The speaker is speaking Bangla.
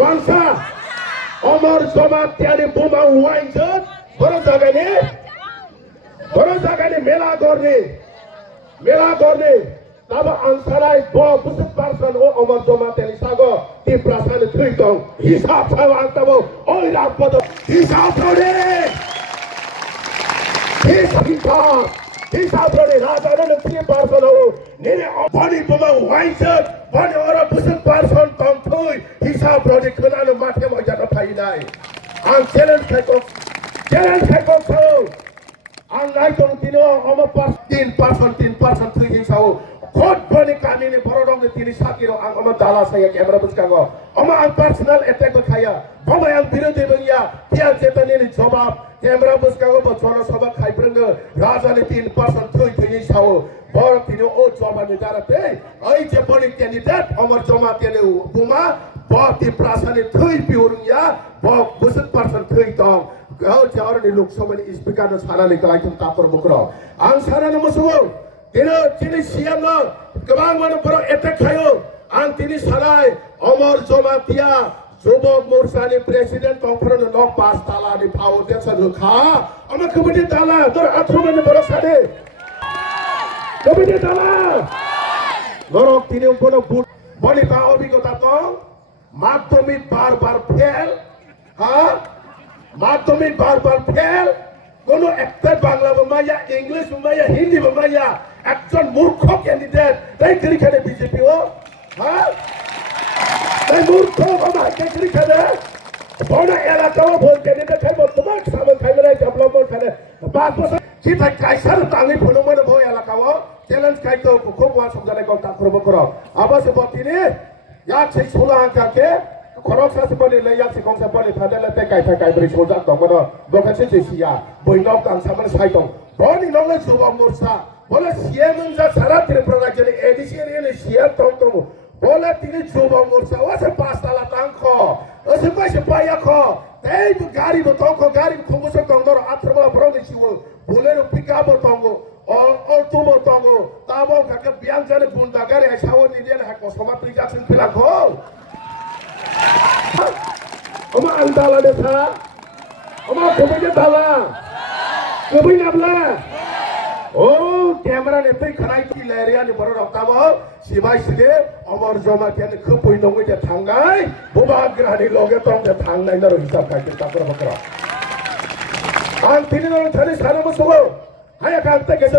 왕사 어머 저마티아니 부마 와인젓 버런 자가니 मेला गर्ने तब अंसराई ब बुसुक पार्सन ओ अमर जमातेली सागो ती प्रशासन थुइ दं हिसाब छ वास्तव ओइ रापद हिसाब रोडे हिसाब रोडे राजाले ती पार्सन हो नेने भनी बम वाइन्छ भनी अर बुसुक पार्सन तम थुइ हिसाब रोडे खनानो माथे मजा न फाइनाइ आं च्यालेन्ज खाइको छ ang naitong tino ama pas 3% tuwi sao khot bani kanini borodong tini sakiro ang ama dala saya camera buskago ama ang personal attack ko khaya bama ang birode bangya tiang chetani ni jawab camera buskago bo chona sabha khaibrang raja ni 3% tuwi sao bor tino o jawab ni jarate ai je bani candidate amar jama tele buma bo ti prasani tuwi piurungya bo busuk person tuwi tong Kau jangan di Loksoma ni speaker dan sana ni kalau itu tak terbukro. Ang sana nama semua, tini siam na, kebang mana pernah attack kayo. Ang tini sana, Omar Jomatia, Jobo Mursani Presiden conference nok pas tala di power dia sedekha. Ama kemudian tala, ter aturan ni pernah sana. Kemudian tala, norok tini umpono but, bani tahu bi kota tong, matomit bar fail, ha? माध्यमिक बार फेल कोनो একটা বাংলা বমাইয়া ইংলিশ বমাইয়া হিন্দি বমাইয়া একজন মূর্খ ক্যান্ডিডেট তাই ক্রিকেটে বিজেপি ও হ্যাঁ তাই মূর্খ বাবা ক্রিকেটে বড় এলাকাও ভোট ক্যান্ডিডেট খাই বর্তমান সামনে খাইলে ডেভেলপমেন্ট খাইলে 5 বছর কি তাই কাইসার তাঙ্গি ফনুমনে ভয় এলাকাও চ্যালেঞ্জ খাইতো খুব ওয়া সমজালে কল তাকরব করো আবাস বতিনি या छै सोला काके खरक सासे पनि लैया से कमसे पनि थादेला ते काइथा काइब्रि सोजा दमन बखसे जेसिया बयनाव कांसामन साइदं बनि नले जुवा मोर्चा बोले सीएम जा सारा त्रिपुरा राज्य एडिसियन ने सीएम तम बोले तिनी जुवा मोर्चा वासे पास्ताला तांखो असे पैसे पाया खो तै गाडी बतंखो गाडी खुमुसो तंदर आत्रबला ब्रोनि सिवो बोलेरो पिकअप तंगो और तुम तंगो ताबो काके बियान जाने बुंदा गाडी सावो निदेन हाको समा प्रिजाक्सन फिलाखो Oma andala desa, oma kemudian dala, kemudian apa? Oh, kamera netai kharai ki larian ni baru rakta bawa, sibai sini, Omar Jomatian kemudian nongoi dia tanggai, buba gerhani loge tong dia tanggai naro hisab kaki takra bakra. Ang tini nong thani sana musuh, hanya kante kese